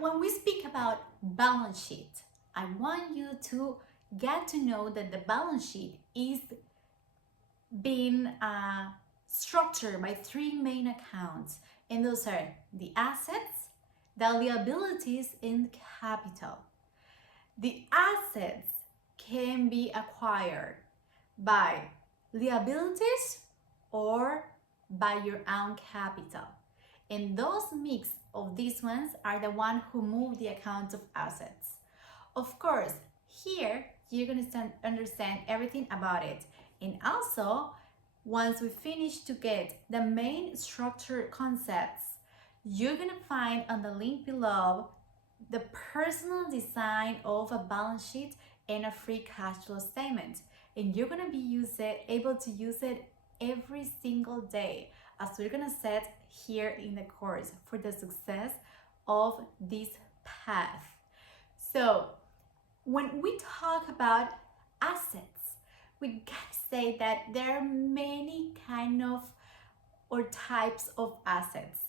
when we speak about balance sheet, I want you to get to know that the balance sheet is being structured by three main accounts, and those are the assets, the liabilities, and capital. The assets can be acquired by liabilities or by your own capital. And those mix of these ones are the ones who move the accounts of assets. Of course, here you're going to understand everything about it. And also, once we finish to get the main structure concepts, you're going to find on the link below the personal design of a balance sheet and a free cash flow statement. And you're going to be able to use it every single day, as we're going to set here in the course for the success of this path. So when we talk about assets, we gotta say that there are many kind of or types of assets.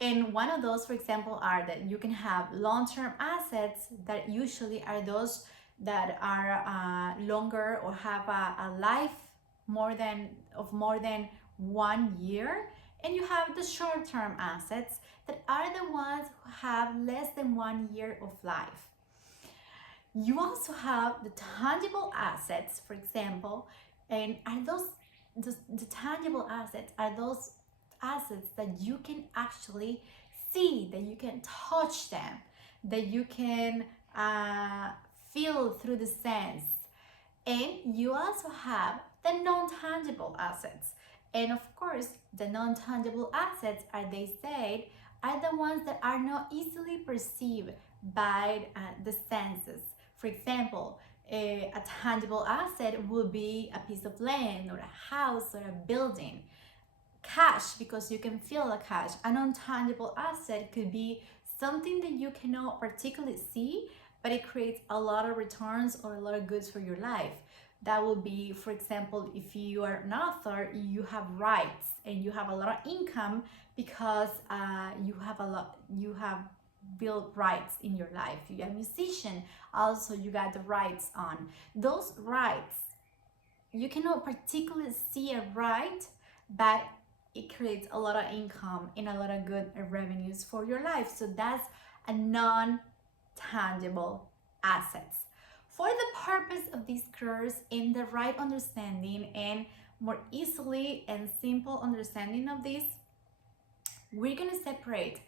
And one of those, for example, are that you can have long-term assets that usually are those that are longer or have a life more than 1 year. And you have the short-term assets that are the ones who have less than 1 year of life. You also have the tangible assets, for example, and are those the tangible assets are those assets that you can actually see, that you can touch them, that you can feel through the sense. And you also have the non-tangible assets. And of course, the non-tangible assets, are they said, are the ones that are not easily perceived by the senses. For example, a tangible asset will be a piece of land or a house or a building. Cash, because you can feel the cash. A non-tangible asset could be something that you cannot particularly see, but it creates a lot of returns or a lot of goods for your life. That will be, for example, if you are an author, you have rights and you have a lot of income because you have built rights in your life. You're a musician, also you got the rights on. Those rights, you cannot particularly see a right, but it creates a lot of income and a lot of good revenues for your life. So that's a non-tangible assets. For the purpose of this course, in the right understanding and more easily and simple understanding of this, we're going to separate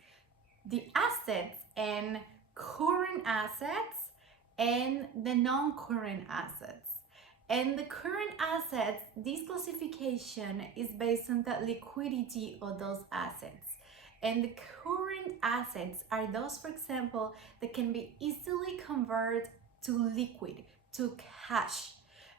the assets and current assets and the non-current assets. And the current assets, this classification is based on the liquidity of those assets. And the current assets are those, for example, that can be easily converted to liquid, to cash.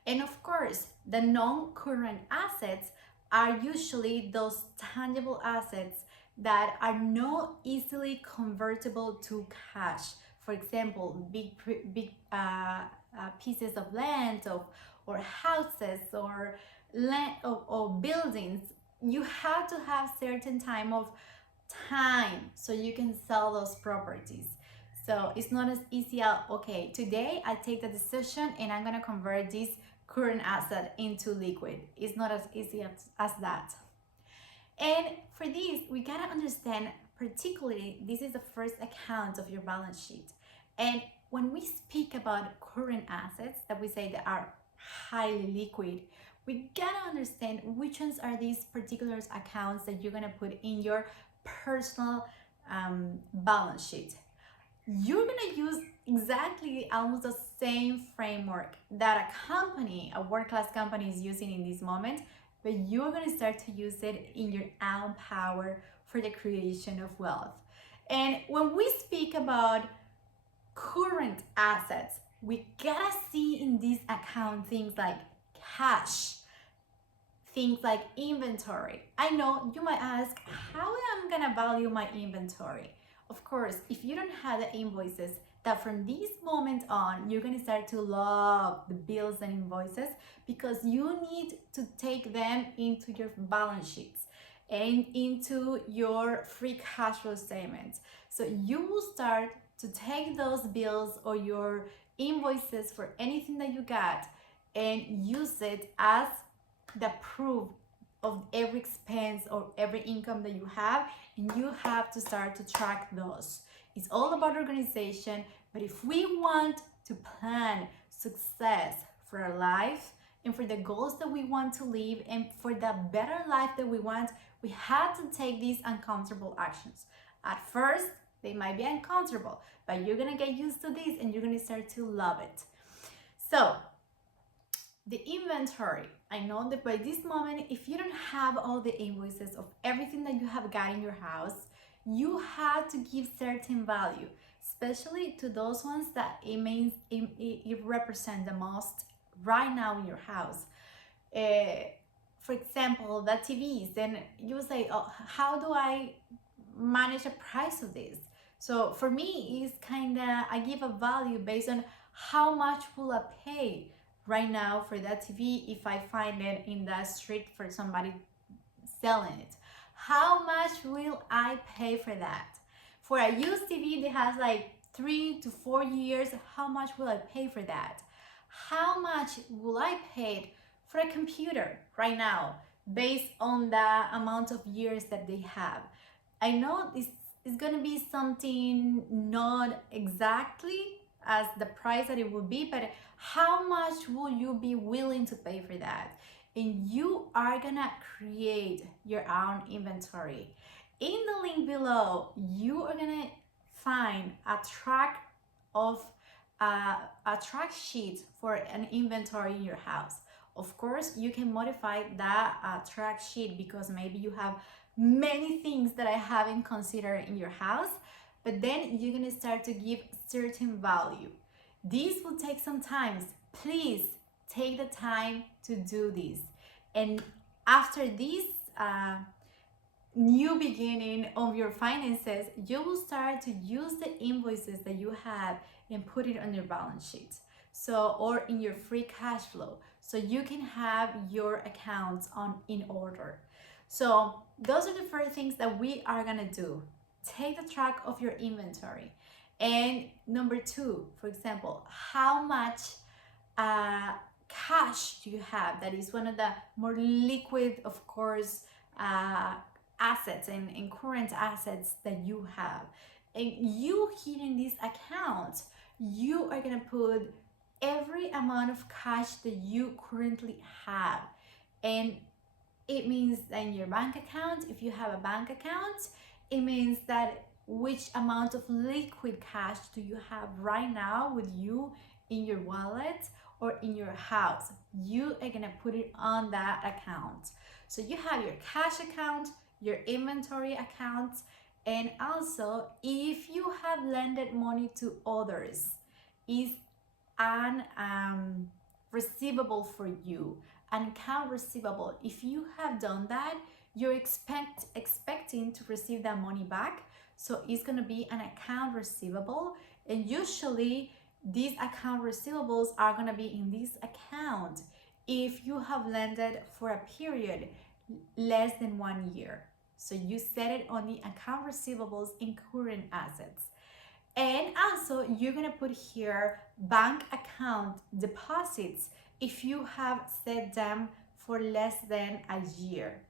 And of course, the non-current assets are usually those tangible assets that are not easily convertible to cash. For example, big pieces of land or houses or land or buildings. You have to have certain time of time so you can sell those properties. So it's not as easy as, okay, today I take the decision and I'm gonna convert this current asset into liquid. It's not as easy as that. And for this, we gotta understand, particularly, this is the first account of your balance sheet. And when we speak about current assets that we say that are highly liquid, we gotta understand which ones are these particular accounts that you're gonna put in your personal balance sheet. You're gonna use exactly almost the same framework that a world-class company is using in this moment, but you're gonna start to use it in your own power for the creation of wealth. And when we speak about current assets, we gotta see in this account things like cash, things like inventory. I know you might ask, how am I gonna value my inventory? Of course, if you don't have the invoices, that from this moment on, you're gonna start to love the bills and invoices because you need to take them into your balance sheets. and into your free cash flow statement. So you will start to take those bills or your invoices for anything that you got and use it as the proof of every expense or every income that you have, and you have to start to track those. It's all about organization, but if we want to plan success for our life and for the goals that we want to live and for the better life that we want, we have to take these uncomfortable actions. At first, they might be uncomfortable, but you're gonna get used to this and you're gonna start to love it. So, the inventory. I know that by this moment, if you don't have all the invoices of everything that you have got in your house, you have to give certain value, especially to those ones that it represent the most right now in your house. For example, the TVs, then you say, oh, how do I manage the price of this? So for me, it's kind of, I give a value based on how much will I pay right now for that TV if I find it in the street for somebody selling it. How much will I pay for that? For a used TV that has like 3 to 4 years, how much will I pay for that? How much will I pay for a computer right now based on the amount of years that they have? I know this is going to be something not exactly as the price that it would be, but how much will you be willing to pay for that? And you are gonna create your own inventory. In the link below, you are gonna find a track of a track sheet for an inventory in your house. Of course, you can modify that track sheet because maybe you have many things that I haven't considered in your house, but then you're gonna start to give certain value. This will take some time. Please take the time to do this. And after this new beginning of your finances, you will start to use the invoices that you have and put it on your balance sheet. So, or in your free cash flow, so you can have your accounts in order. So those are the first things that we are gonna do. Take the track of your inventory. And number 2, for example, how much cash do you have? That is one of the more liquid, of course, assets and current assets that you have. And you here in this account, you are gonna put every amount of cash that you currently have. And it means that in your bank account, if you have a bank account, it means that which amount of liquid cash do you have right now with you in your wallet or in your house. You are gonna put it on that account. So you have your cash account, your inventory account, and also if you have lended money to others, is an receivable for you, an account receivable. If you have done that, you're expecting to receive that money back. So it's gonna be an account receivable, and usually these account receivables are gonna be in this account if you have lended for a period less than 1 year. So you set it on the account receivables in current assets. And also you're gonna put here bank account deposits if you have set them for less than a year.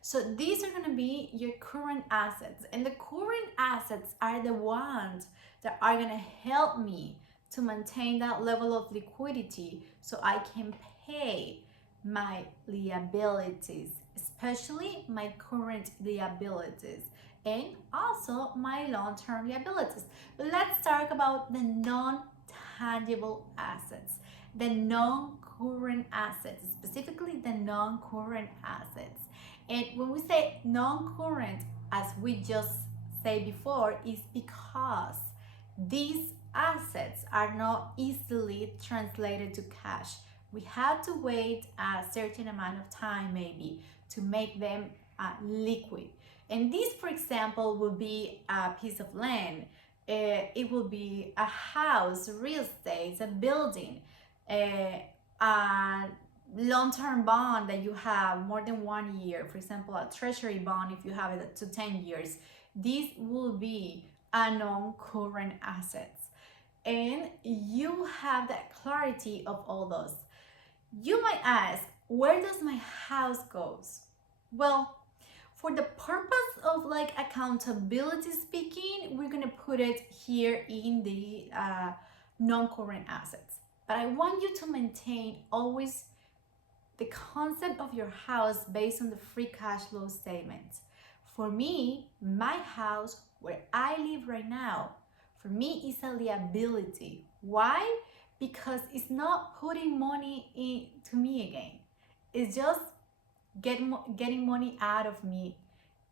So these are gonna be your current assets, and the current assets are the ones that are gonna help me to maintain that level of liquidity so I can pay my liabilities, especially my current liabilities and also my long-term liabilities. But let's talk about the non-tangible assets, the non-current assets, specifically the non-current assets. And when we say non-current, as we just said before, is because these assets are not easily translated to cash. We have to wait a certain amount of time maybe to make them liquid. And this, for example, will be a piece of land. It will be a house, real estate, a building, long-term bond that you have more than 1 year, for example, a treasury bond, if you have it to 10 years, these will be a non-current assets. And you have that clarity of all those. You might ask, where does my house goes? Well, for the purpose of like accountability speaking, we're gonna put it here in the non-current assets. But I want you to maintain always the concept of your house based on the free cash flow statement. For me, my house where I live right now, for me is a liability. Why? Because it's not putting money into me again. It's just getting money out of me,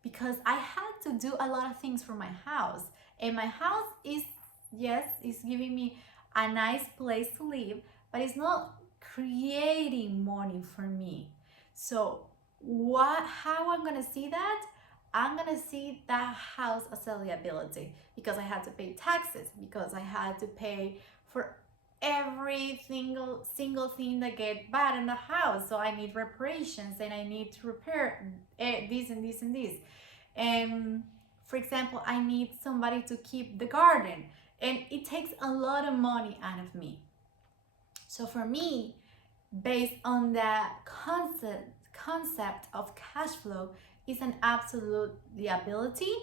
because I had to do a lot of things for my house, and my house is, yes, it's giving me a nice place to live, but it's not creating money for me. So how I'm gonna see that? I'm gonna see that house as a liability, because I had to pay taxes, because I had to pay for every single thing that get bad in the house. So I need reparations, and I need to repair this and this and this. And for example, I need somebody to keep the garden, and it takes a lot of money out of me. So for me, based on the concept of cash flow, is an absolute liability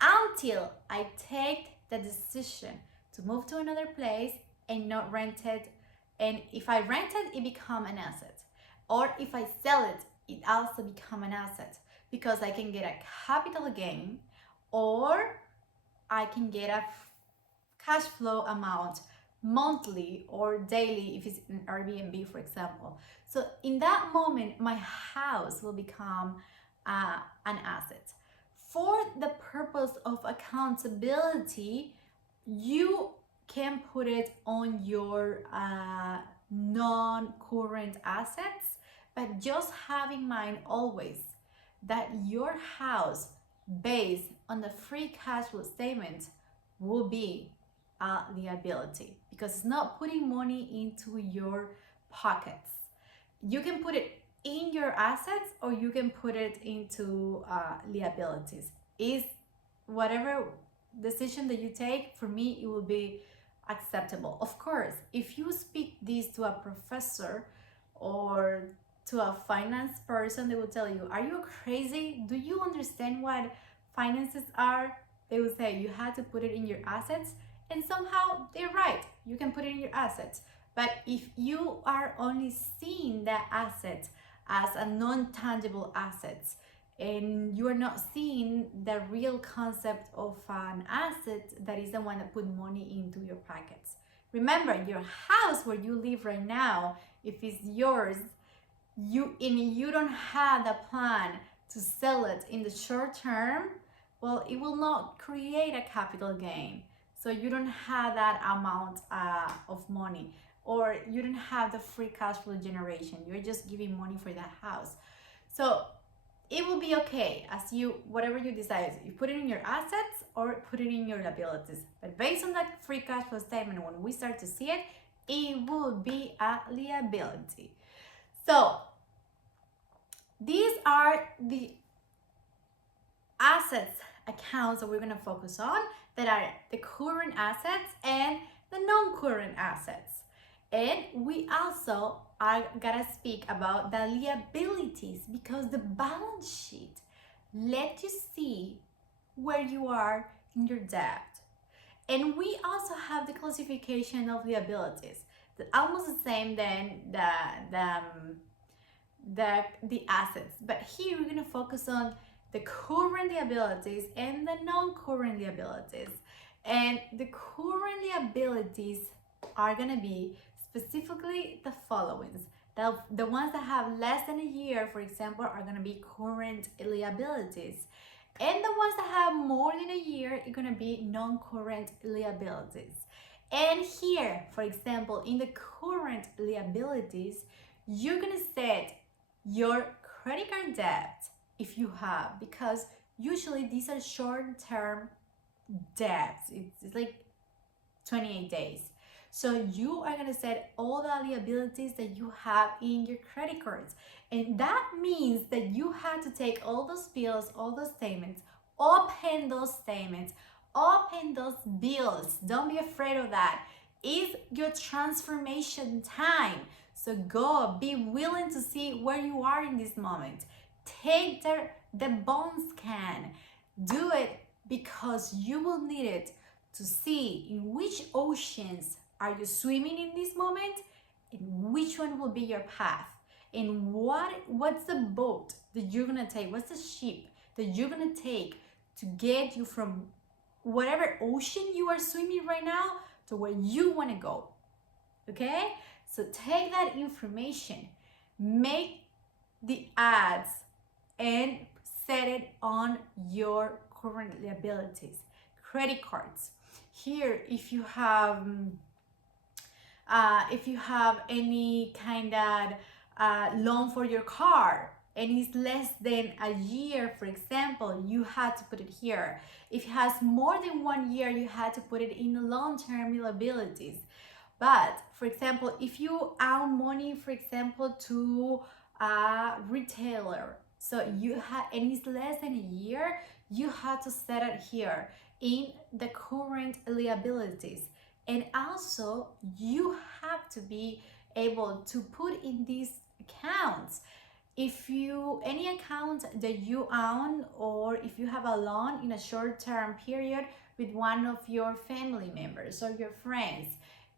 until I take the decision to move to another place and not rent it. And if I rent it, it become an asset. Or if I sell it, it also become an asset, because I can get a capital gain, or I can get a cash flow amount monthly or daily if it's an Airbnb, for example. So in that moment, my house will become an asset. For the purpose of accountability, you can put it on your non-current assets, but just have in mind always that your house, based on the free cash flow statement, will be a liability, because it's not putting money into your pockets. You can put it in your assets, or you can put it into liabilities. Is whatever decision that you take, for me, it will be acceptable. Of course, if you speak this to a professor or to a finance person, they will tell you, are you crazy? Do you understand what finances are? They will say you had to put it in your assets, and somehow they're right. You can put it in your assets. But if you are only seeing that asset as a non-tangible asset, and you are not seeing the real concept of an asset that is the one that put money into your pockets. Remember, your house where you live right now, if it's yours, you don't have the plan to sell it in the short term, well, it will not create a capital gain. So you don't have that amount of money, or you don't have the free cash flow generation. You're just giving money for that house. So it will be okay as you, whatever you decide, you put it in your assets or put it in your liabilities. But based on that free cash flow statement, when we start to see it, it will be a liability. So these are the assets accounts that we're going to focus on, that are the current assets and the non-current assets. And we also are gonna speak about the liabilities, because the balance sheet let you see where you are in your debt. And we also have the classification of liabilities, that almost the same than the assets. But here we're gonna focus on the current liabilities and the non-current liabilities. And the current liabilities are gonna be specifically the followings. The ones that have less than a year, for example, are gonna be current liabilities. And the ones that have more than a year are gonna be non-current liabilities. And here, for example, in the current liabilities, you're gonna set your credit card debt, if you have, because usually these are short-term debts. It's like 28 days. So you are gonna set all the liabilities that you have in your credit cards. And that means that you have to take all those bills, all those statements, open those statements, open those bills. Don't be afraid of that. It's your transformation time. So go, be willing to see where you are in this moment. Take the bone scan. Do it because you will need it to see in which oceans are you swimming in this moment and which one will be your path and what's the boat that you're gonna take, what's the ship that you're gonna take to get you from whatever ocean you are swimming right now to where you want to go. Okay, so take that information, make the ads and set it on your current liabilities. Credit cards. Here, if you have any kind of loan for your car and it's less than a year, for example, you had to put it here. If it has more than 1 year, you had to put it in long-term liabilities. But for example, if you owe money, for example, to a retailer, so you had, and it's less than a year, you have to set it here in the current liabilities. And also you have to be able to put in these accounts, if you any account that you own, or if you have a loan in a short-term period with one of your family members or your friends,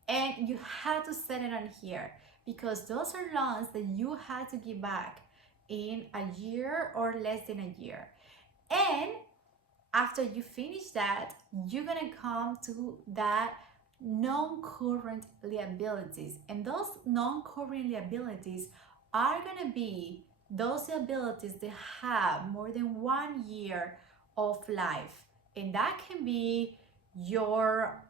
and you have to set it on here because those are loans that you have to give back in a year or less than a year. And after you finish that, you're gonna come to that non-current liabilities, and those non-current liabilities are gonna be those liabilities that have more than 1 year of life, and that can be your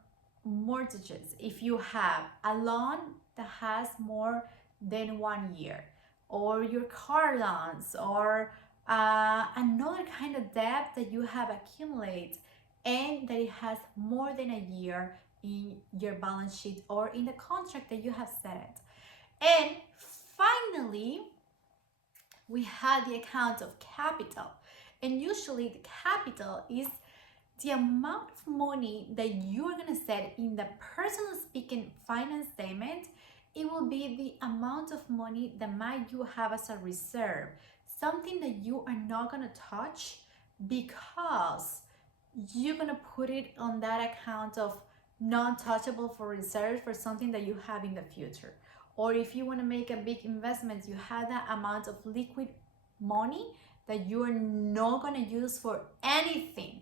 mortgages. If you have a loan that has more than 1 year, or your car loans, or another kind of debt that you have accumulated and that it has more than a year in your balance sheet or in the contract that you have set it. And finally, we have the account of capital. And usually the capital is the amount of money that you are going to set in the personal speaking finance statement. It will be the amount of money that might you have as a reserve, something that you are not going to touch because you're going to put it on that account of non-touchable for reserve for something that you have in the future. Or if you want to make a big investment, you have that amount of liquid money that you are not going to use for anything,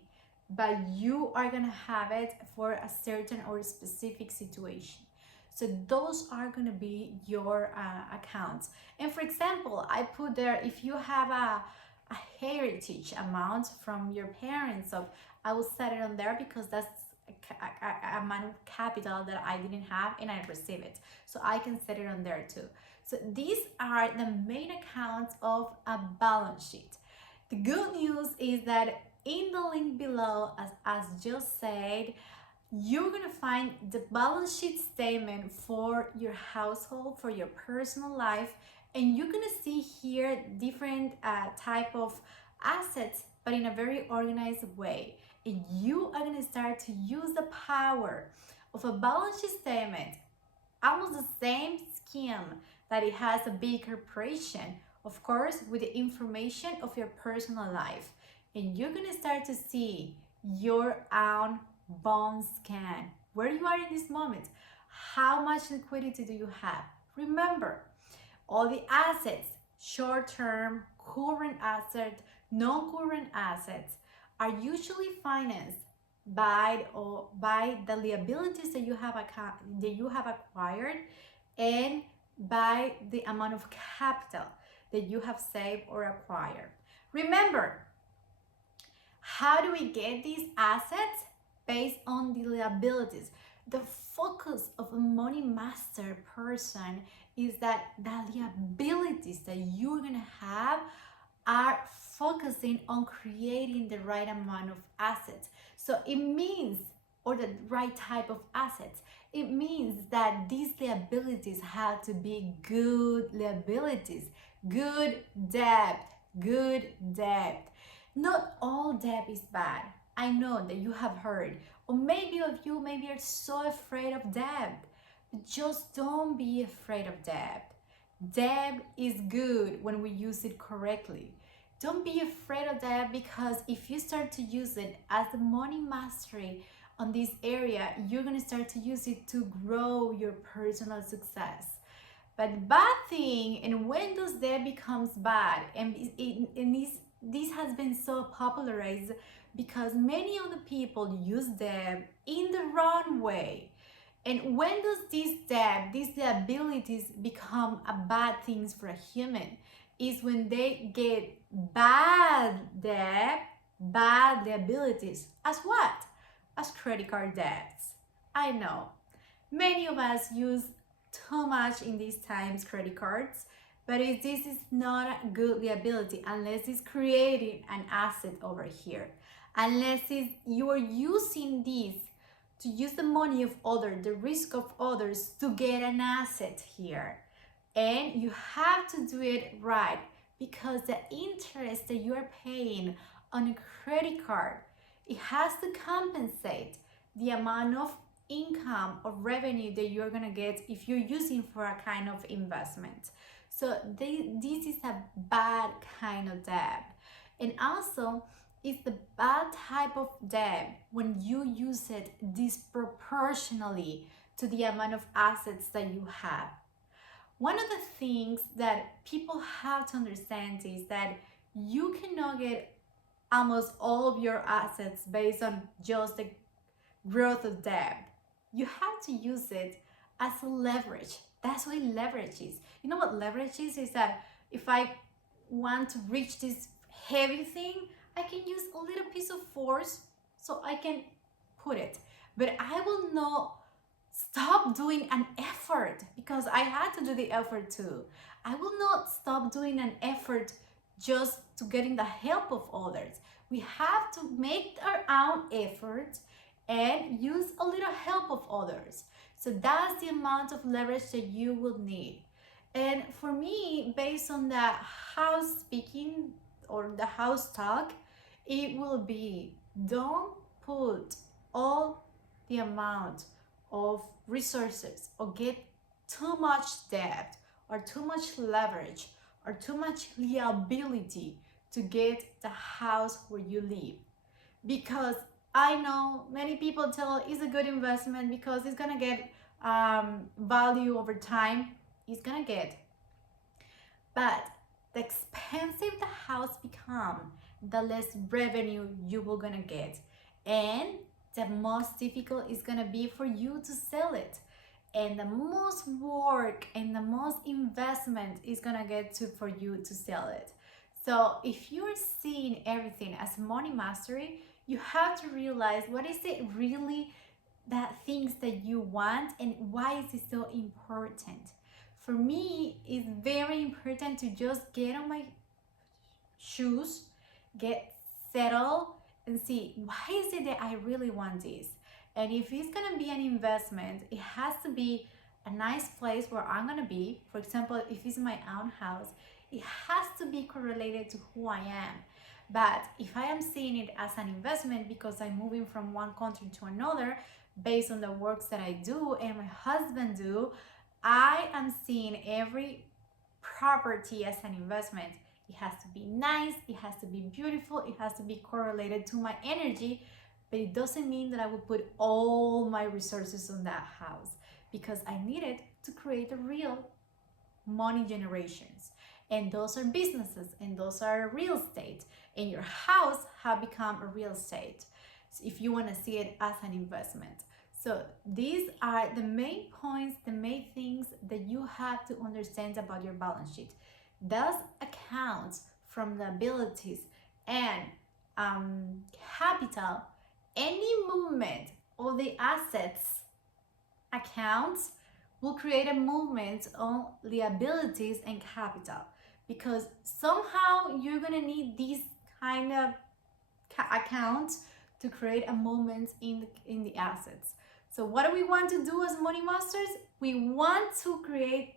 but you are going to have it for a certain or specific situation. So those are going to be your accounts. And for example, I put there, if you have a heritage amount from your parents, of I will set it on there because that's a amount of capital that I didn't have and I receive it, so I can set it on there too. So these are the main accounts of a balance sheet. The good news is that in the link below, as just said, you're gonna find the balance sheet statement for your household, for your personal life, and you're gonna see here different type of assets, but in a very organized way. And you are gonna start to use the power of a balance sheet statement, almost the same scheme that it has a big corporation, of course, with the information of your personal life. And you're gonna start to see your own bone scan, where you are in this moment, how much liquidity do you have. Remember, all the assets, short-term, current asset, non-current assets, are usually financed by the liabilities that you have acquired and by the amount of capital that you have saved or acquired. Remember, how do we get these assets? Based on the liabilities. The focus of a money master person is that the liabilities that you're gonna have are focusing on creating the right amount of assets. So it means or the right type of assets. It means that these liabilities have to be good liabilities, good debt, good debt. Not all debt is bad. I know that you have heard, or maybe of you maybe are so afraid of debt. Just don't be afraid of debt. Debt is good when we use it correctly. Don't be afraid of that, because if you start to use it as a money mastery on this area, you're going to start to use it to grow your personal success. But bad thing, and when does debt becomes bad, and this has been so popularized because many of the people use debt in the wrong way. And when does this debt, these abilities become a bad things for a human? Is when they get bad debt, bad liabilities. As what? As credit card debts. I know many of us use too much in these times credit cards, but this is not a good liability unless it's creating an asset over here. Unless you are using this to use the money of others, the risk of others to get an asset here. And you have to do it right, because the interest that you are paying on a credit card, it has to compensate the amount of income or revenue that you're gonna get if you're using for a kind of investment. So this is a bad kind of debt. And also, it's the bad type of debt when you use it disproportionately to the amount of assets that you have. One of the things that people have to understand is that you cannot get almost all of your assets based on just the growth of debt. You have to use it as a leverage. That's what leverage is. You know what leverage is? Is that if I want to reach this heavy thing, I can use a little piece of force so I can put it. But I will not stop doing an effort, because I had to do the effort too. I will not stop doing an effort just to getting the help of others. We have to make our own effort and use a little help of others. So that's the amount of leverage that you will need. And for me, based on the house speaking or the house talk, it will be, don't put all the amount of resources or get too much debt or too much leverage or too much liability to get the house where you live. Because I know many people tell it's a good investment because it's gonna get value over time. It's gonna get, but the expensive the house become, the less revenue you will gonna get, and the most difficult is gonna be for you to sell it, and the most work and the most investment is gonna get to for you to sell it. So if you're seeing everything as money mastery, you have to realize what is it really that things that you want and why is it so important. For me, it's very important to just get on my shoes, get settled, and see why is it that I really want this. And if it's gonna be an investment, it has to be a nice place where I'm gonna be. For example, if it's my own house, it has to be correlated to who I am. But if I am seeing it as an investment because I'm moving from one country to another based on the works that I do and my husband do, I am seeing every property as an investment. It has to be nice, it has to be beautiful, it has to be correlated to my energy, but it doesn't mean that I will put all my resources on that house, because I need it to create a real money generations. And those are businesses, and those are real estate, and your house have become a real estate, so if you want to see it as an investment. So these are the main points, the main things that you have to understand about your balance sheet. Those accounts from liabilities and capital, any movement of the assets accounts will create a movement on liabilities and capital, because somehow you're gonna need these kind of accounts to create a moment in the assets. So what do we want to do as money masters? We want to create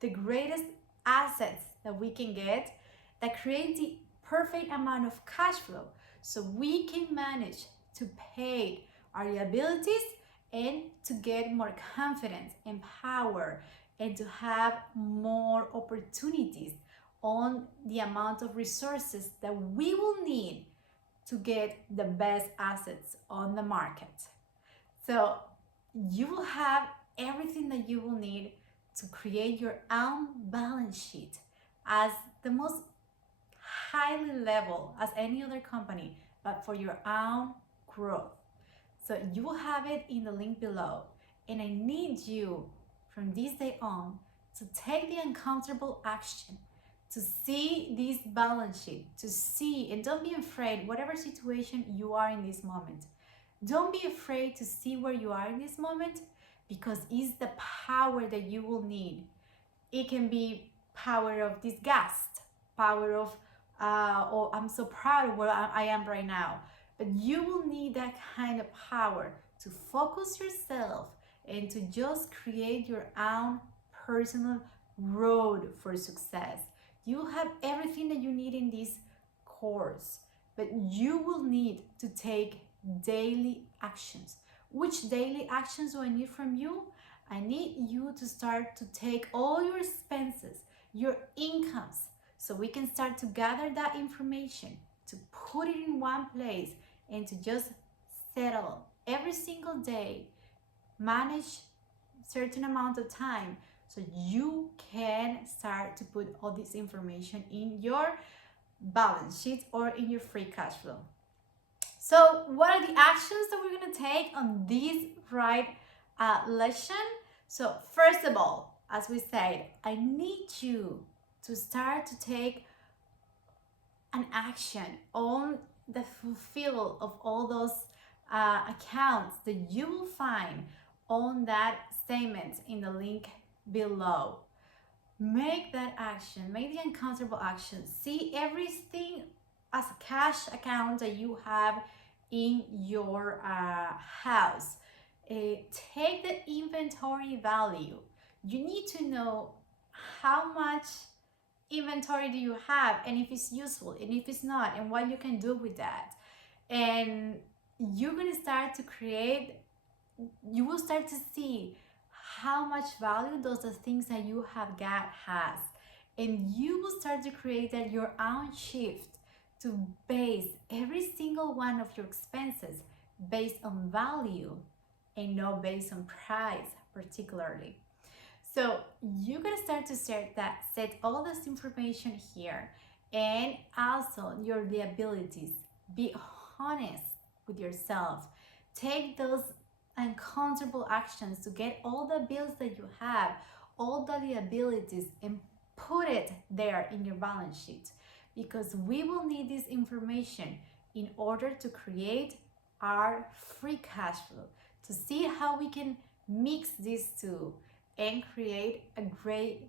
the greatest assets that we can get that create the perfect amount of cash flow so we can manage to pay our liabilities and to get more confidence and power and to have more opportunities on the amount of resources that we will need to get the best assets on the market. So you will have everything that you will need to create your own balance sheet as the most highly level as any other company, but for your own growth. So you will have it in the link below. And I need you from this day on to take the uncomfortable action, to see this balance sheet, to see, and don't be afraid, whatever situation you are in this moment. Don't be afraid to see where you are in this moment, because it's the power that you will need. It can be power of disgust, power of, oh, I'm so proud of where I am right now. But you will need that kind of power to focus yourself and to just create your own personal road for success. You have everything that you need in this course, but you will need to take daily actions. Which daily actions do I need from you? I need you to start to take all your expenses, your incomes, so we can start to gather that information, to put it in one place, and to just settle every single day, manage certain amount of time so you can start to put all this information in your balance sheet or in your free cash flow. So what are the actions that we're going to take on this lesson? So first of all, as we said, I need you to start to take an action on the fulfill of all those accounts that you will find on that statement in the link below. Make that action, make the uncomfortable action. See everything as a cash account that you have in your house. Take the inventory value. You need to know how much inventory do you have, and if it's useful and if it's not, and what you can do with that. And you're going to start to create, you will start to see how much value those the things that you have got has, and you will start to create that your own shift to base every single one of your expenses based on value and not based on price particularly. So you're gonna start to set all this information here, and also your liabilities. Be honest with yourself. Take those uncomfortable actions to get all the bills that you have, all the liabilities, and put it there in your balance sheet, because we will need this information in order to create our free cash flow, to see how we can mix these two and create a great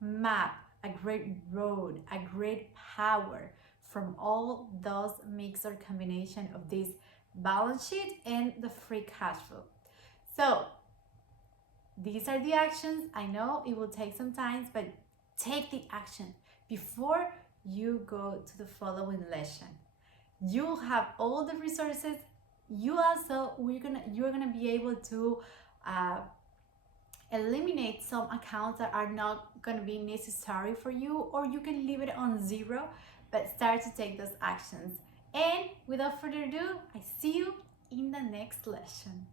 map, a great road, a great power from all those mix or combination of this balance sheet and the free cash flow. So these are the actions. I know it will take some time, but take the action before you go to the following lesson. You'll have all the resources. You're gonna be able to eliminate some accounts that are not going to be necessary for you, or you can leave it on zero, but start to take those actions. And without further ado, I see you in the next lesson.